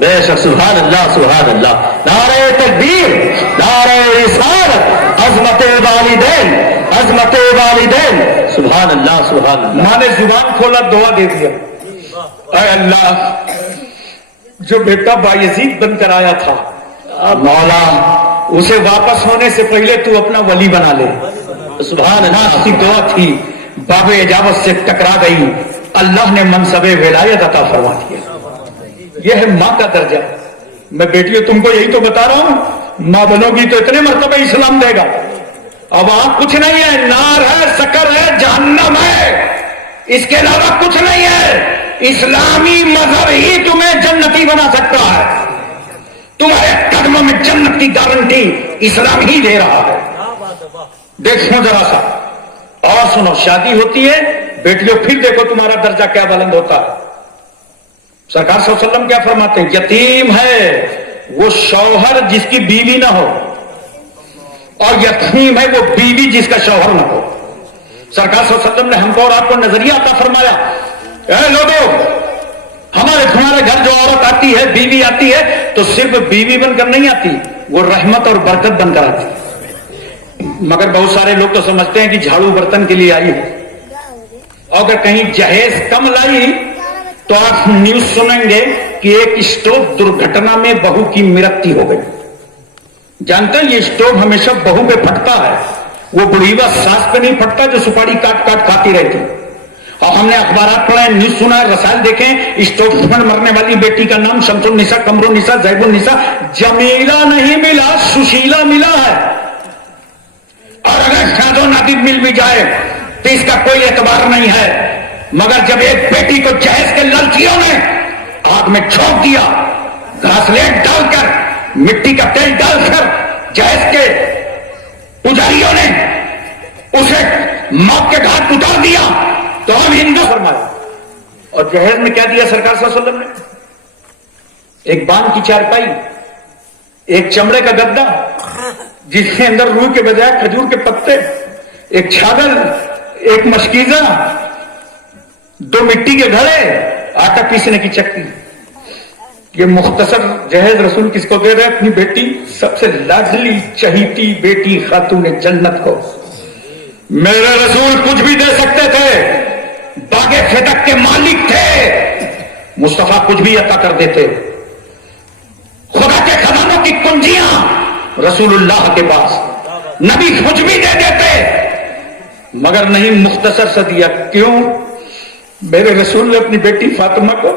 بے شک سبحان اللہ نعرہ تکبیر، نعرہ رسالت، عظمت والدین، عظمت والدین۔ سبحان اللہ ماں نے زبان کھولا، دعا دے دیا، اے اللہ جو بیٹا بایزید بن کر آیا تھا مولا اسے واپس ہونے سے پہلے تو اپنا ولی بنا لے۔ سبحان اللہ کی دعا تھی، باب اجابت سے ٹکرا گئی، اللہ نے منصب ولایت عطا فرما دیا۔ یہ ہے ماں کا درجہ۔ میں بیٹیوں تم کو یہی تو بتا رہا ہوں، ماں بنو گی تو اتنے مرتبہ اسلام دے گا۔ اب آپ کچھ نہیں ہے، نار ہے، سکر ہے، جہنم ہے، اس کے علاوہ کچھ نہیں ہے۔ اسلامی مذہب ہی تمہیں جنتی بنا سکتا ہے، تمہارے قدموں میں جنت کی گارنٹی اسلام ہی دے رہا ہے۔ دیکھو ذرا سا اور سنو، شادی ہوتی ہے بیٹیوں، پھر دیکھو تمہارا درجہ کیا بلند ہوتا ہے۔ سرکار صلی اللہ علیہ وسلم کیا فرماتے ہیں؟ یتیم ہے وہ شوہر جس کی بیوی نہ ہو، اور یتیم ہے وہ بیوی جس کا شوہر نہ ہو۔ سرکار صلی اللہ علیہ وسلم نے ہم کو اور آپ کو نظریہ عطا فرمایا، اے لوگوں تمہارے گھر جو عورت آتی ہے، بیوی آتی ہے، تو صرف بیوی بن کر نہیں آتی، وہ رحمت اور برکت بن کر آتی ہے۔ مگر بہت سارے لوگ تو سمجھتے ہیں کہ جھاڑو برتن کے لیے آئی ہے، اور اگر کہیں جہیز کم لائی تو آپ نیوز سنیں گے کہ ایک اسٹوو درگھٹنا میں بہو کی مرتی ہو گئی۔ جانتے ہیں یہ اسٹوو ہمیشہ بہو پہ پھٹتا ہے، وہ بڑھیوا ساس پہ نہیں پھٹتا جو سپاڑی کاٹ کاٹ کھاتی رہتی۔ اور ہم نے اخبارات پڑھے، نیوز سنا ہے، رسائل دیکھیں، اسٹوو پر مرنے والی بیٹی کا نام شمس النساء، قمر النساء، زیب النساء، جمیلہ نہیں ملا، سشیلہ ملا ہے۔ اور اگر شاد و نادر مل بھی جائے تو اس کا کوئی اعتبار نہیں ہے۔ مگر جب ایک بیٹی کو جہیز کے لالچیوں نے آگ میں چھونک دیا، گھاسلیٹ ڈال کر، مٹی کا تیل ڈال کر، جہیز کے پجاریوں نے اسے موت کے گھاٹ اتار دیا، تو ہم ہندو فرمایا۔ اور جہیز میں کیا دیا سرکار صلی اللہ علیہ وسلم نے؟ ایک بان کی چارپائی، ایک چمڑے کا گدا جس کے اندر روح کے بجائے کھجور کے پتے، ایک چھاگل، ایک مشکیزہ، 2 مٹی کے گھڑے، آٹا پیسنے کی چکی۔ یہ مختصر جہیز رسول کس کو دے رہے؟ اپنی بیٹی، سب سے لاڈلی چہیتی بیٹی خاتون جنت کو۔ میرے رسول کچھ بھی دے سکتے تھے، باغ فتح کے مالک تھے، مصطفیٰ کچھ بھی عطا کر دیتے۔ خدا کے خزانوں کی کنجیاں رسول اللہ کے پاس، نبی کچھ بھی دے دیتے، مگر نہیں مختصر سے دیا۔ کیوں؟ میرے رسول نے اپنی بیٹی فاطمہ کو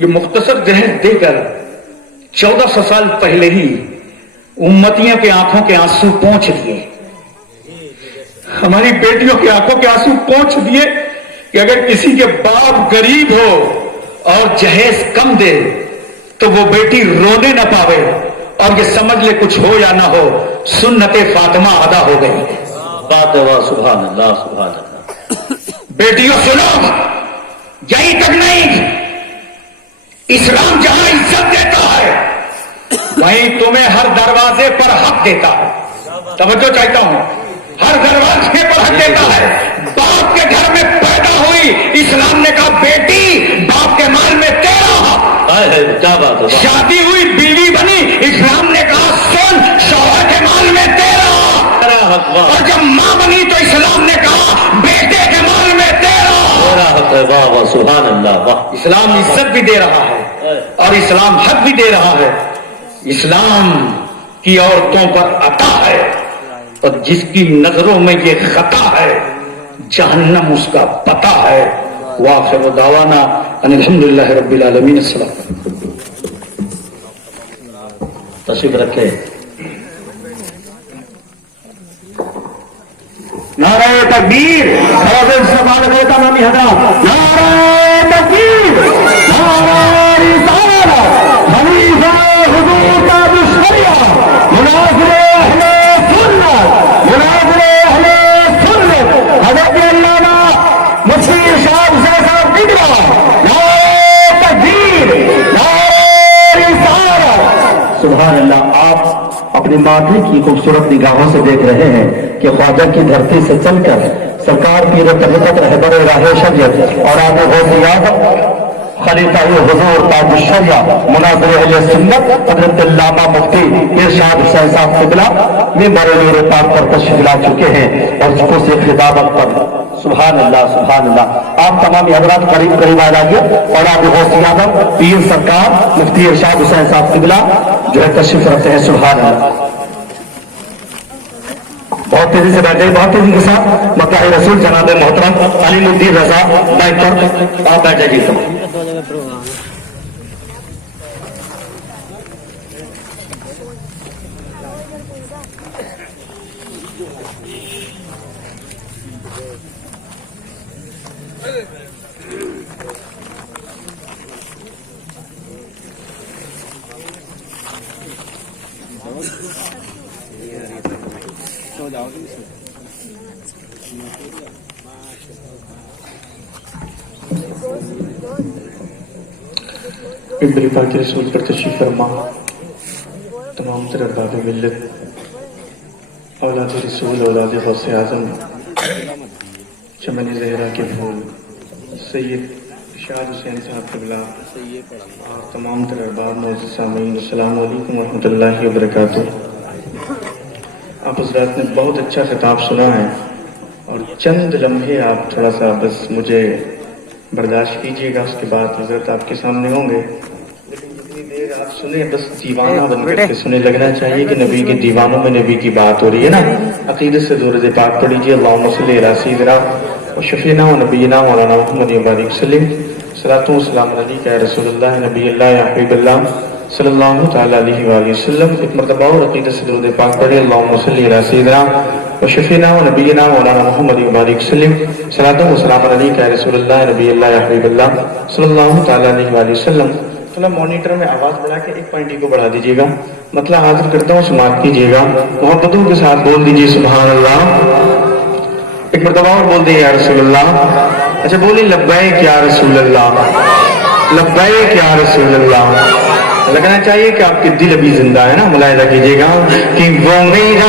یہ مختصر جہیز دے کر 1400 سال پہلے ہی امتیوں کے آنکھوں کے آنسو پہنچ دیے، ہماری بیٹیوں کے آنکھوں کے آنسو پہنچ دیے کہ اگر کسی کے باپ غریب ہو اور جہیز کم دے تو وہ بیٹی رونے نہ پاوے، اور یہ سمجھ لے کچھ ہو یا نہ ہو، سنت فاطمہ ادا ہو گئی۔ بات ہے، سبحان اللہ۔ بیٹیوں سنو، یہی تک نہیں، اسلام جہاں عزت دیتا ہے وہیں تمہیں ہر دروازے پر حق دیتا ہے۔ توجہ چاہتا ہوں، ہر دروازے پر حق دیتا ہے۔ باپ کے گھر میں پیدا ہوئی، اسلام نے کہا بیٹی باپ کے مال میں تیرا حق۔ کیا بات ہے، شادی ہوئی، بیوی بنی، اسلام نے کہا سن شوہر کے مال میں تیرا حق۔ اور جب ماں بنی تو اسلام نے کہا بیٹے کے مال میں تیرا حق۔ واہ واہ سبحان اللہ، واہ۔ اسلام عزت بھی دے رہا ہے اور اسلام حق بھی دے رہا ہے۔ اسلام کی عورتوں پر عطا ہے، اور جس کی نظروں میں یہ خطا ہے جہنم اس کا پتہ ہے۔ وآخر دعوانا ان الحمدللہ رب العالمین۔ السلام تشریف رکھے۔ نعرہ تکبیر، نامی حضرات، نعرہ تکبیر، نعرہ رسالت، خلیفہ حضور کا دشمنیہ، مناظر اہل سنت، مناظر اہل سنت، حضرت علامہ مفتی ارشاد حسین صاحب کبرا، نعرہ تکبیر، نعرہ رسالت۔ سبحان اللہ۔ آپ اپنی ماتھے کی خوبصورت نگاہوں سے دیکھ رہے ہیں کہ خواجہ کی دھرتی سے چل کر سرکار پیر و طریقت رہبر راہ شریعت اور آگے غوث خلیفہ حضور تاج الشریعہ مناظر اہل سنت حضرت علامہ مفتی ارشاد حسین صاحب قبلہ ممبر نور پاک پر تشریف لا چکے ہیں اور اس کو سے خطابت پر سبحان اللہ سبحان اللہ. آپ تمام حضرات قریب قریب آ جائیے اور آپ غوث اعظم پیر سرکار مفتی ارشاد حسین صاحب قبلہ جو ہے تشریف رکھتے ہیں. سبحان اللہ. بہت تیزی سے بیٹھے بہت تیزی کے ساتھ مطلع رسول جناب محترم علیم الدین رضا بائک پر آپ بیٹھ جائیے. ممبر پاک رسول پر تشریف فرما تمام تر ارباب ملت اولاد رسول اولاد غوث اعظم چمن زہرا کے پھول سید ارشاد حسین صاحب قبلہ اور تمام تر ارباب معزز سامعین السلام علیکم ورحمۃ اللہ وبرکاتہ. آپ حضرات نے بہت اچھا خطاب سنا ہے اور چند لمحے آپ تھوڑا سا بس مجھے برداشت کیجیے گا, اس کے بعد حضرت آپ کے سامنے ہوں گے. لیکن جتنی دیر آپ سنیں بس دیوانہ بن کر کے سنیں, لگنا چاہیے کہ نبی کے دیوانوں میں نبی کی بات ہو رہی ہے نا. عقیدت سے درود پاک پڑھیجیے. اللہم صلی علی سیدنا و شفیعنا و نبینا مولانا محمد وبارک وسلم. صلاۃ و سلام علیک یا رسول اللہ نبی اللہ یا حبیب اللہ صلی اللہ تعالیٰ علیہ وآلہ وسلم. ایک مرتبہ اور عقیدت سے درود پاک پڑھیے. اللہم صلی علی سیدنا و شفیعنا و نبینا مولانا محمد وبارک وسلم. صلاۃ و سلام علیک یا رسول اللہ نبی اللہ یا حبیب اللہ صلی اللہ تعالیٰ علیہ وآلہ وسلم. تھوڑا مانیٹر میں آواز بڑھا کے 1.2 کو بڑھا دیجیے گا. مطلب حاضر کرتا ہوں سماعت کیجیے گا. محبتوں کے ساتھ بول دیجیے سبحان اللہ. ایک مرتبہ اور بول دیں یا رسول اللہ. اچھا بولیے لبیک یا رسول اللہ, لبیک یا رسول اللہ. لگنا چاہیے کہ آپ کے دل ابھی زندہ ہے نا. ملاحظہ کیجیے گا کہ وہ میرا